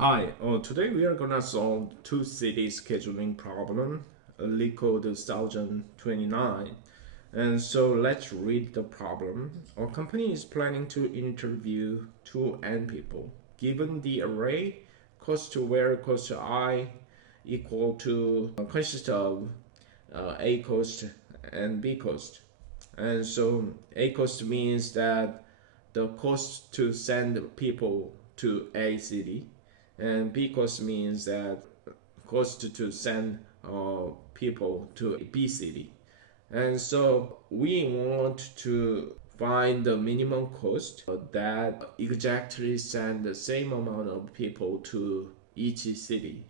Hi, today we are gonna solve two city scheduling problem, Leetcode 2029. And so let's read the problem. A company is planning to interview 2n people. Given the array cost where cost I equal to consists of A cost and B cost. And so A cost means that the cost to send people to A city, and B cost means that cost to send people to B city. And so we want to find the minimum cost that exactly send the same amount of people to each city.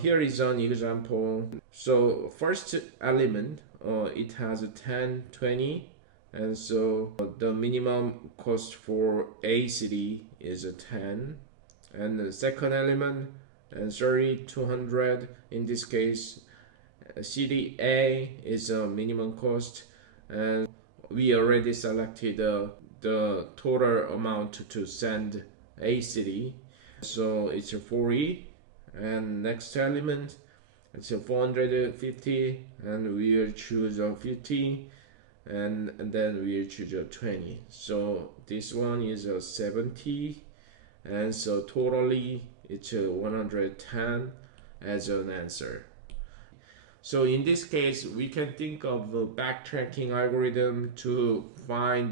Here is an example. So first element, it has 10, 20, and so the minimum cost for A city is 10, and the second element and 30, 200. In this case, city A is a minimum cost, and we already selected the total amount to send A city, so it's 40. And next element, it's 450, and we'll choose a 50, and then we'll choose a 20. So this one is a 70, and so totally it's 110 as an answer. So in this case, we can think of a backtracking algorithm to find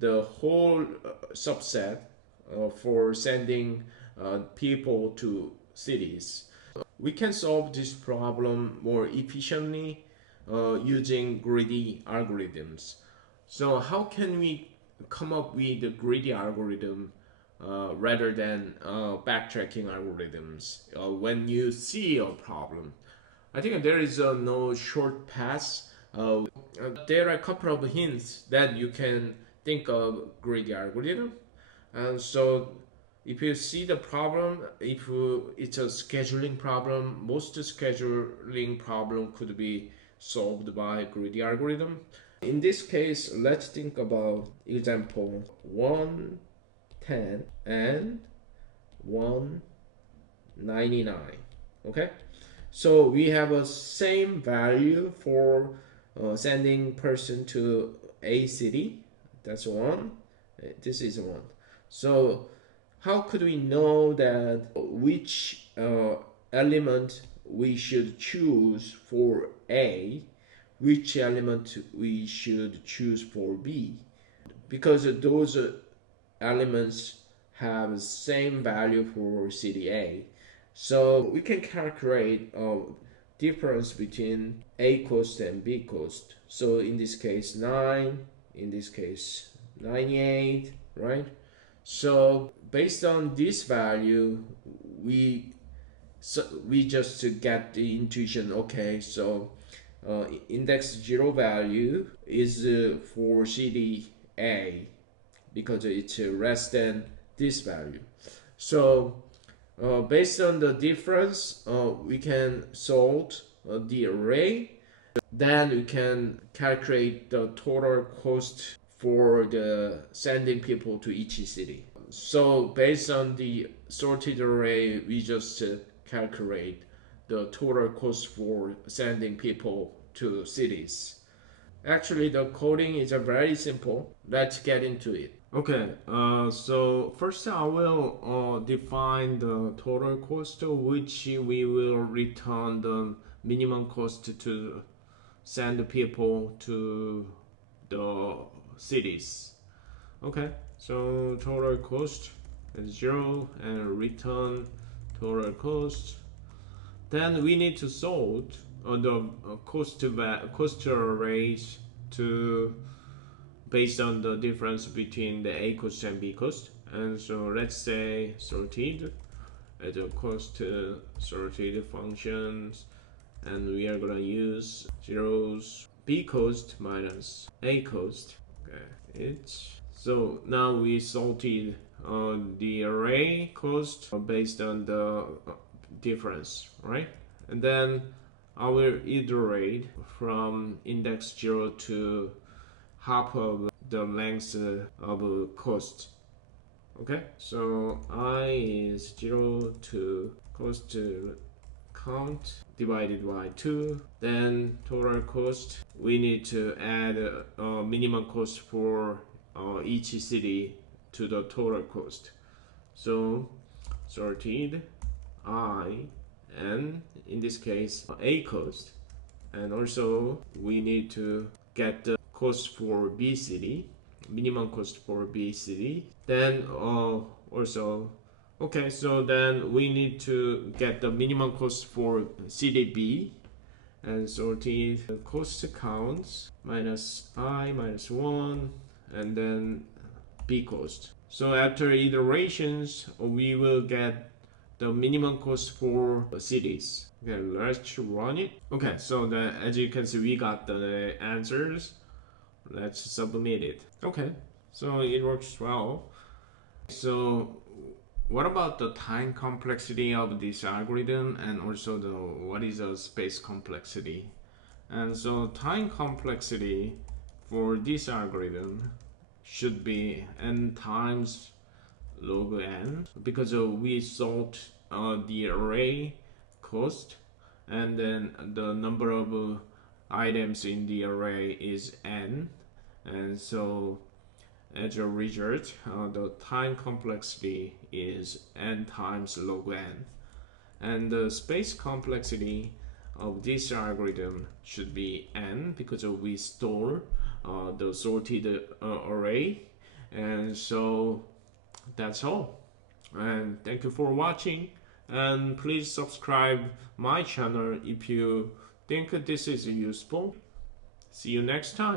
the whole subset for sending people to cities. We can solve this problem more efficiently using greedy algorithms. So how can we come up with a greedy algorithm rather than backtracking algorithms when you see a problem? I think there is no short path. There are a couple of hints that you can think of greedy algorithm. And so if you see the problem, if it's a scheduling problem, most scheduling problem could be solved by greedy algorithm. In this case, let's think about example 110 and 199. Okay, so we have a same value for sending person to A city. That's one. This is one. So how could we know that which element we should choose for A, which element we should choose for B? Because those elements have same value for city A. So we can calculate difference between A cost and B cost. So in this case 9, in this case 98, right? So based on this value, we just get the intuition. Okay, so index 0 value is for city A because it's less than this value. So based on the difference, we can solve the array. Then we can calculate the total cost for the sending people to each city. So based on the sorted array, we just calculate the total cost for sending people to cities. Actually, the coding is very simple. Let's get into it. Okay, so first I will define the total cost, which we will return the minimum cost to send people to the cities. Okay, so total cost is 0 and return total cost. Then we need to solve the cost arrays to based on the difference between the A cost and B cost. And so let's say sorted as a cost sorted functions, and we are gonna use zeros B cost minus A cost. Okay, it's so now we sorted the array cost based on the difference, right? And then I will iterate from index 0 to half of the length of cost. Okay, so I is 0 to cost count divided by 2. Then total cost, we need to add minimum cost for each city to the total cost. So sorted I, and in this case A cost, and also we need to get the cost for B city, minimum cost for B city. Then also, okay, so then we need to get the minimum cost for city B, and sorted the cost counts minus I minus 1, and then B cost. So after iterations, we will get the minimum cost for cities. Okay, let's run it. Okay, so as you can see, we got the answers. Let's submit it. Okay, so it works well. So what about the time complexity of this algorithm, and also what is the space complexity? And so time complexity for this algorithm should be n times log n, because we sort the array cost, and then the number of items in the array is n, and so as a result the time complexity is n times log n, and the space complexity of this algorithm should be n, because we store the sorted array. And so that's all, and thank you for watching, and please subscribe my channel if you think this is useful. See you next time.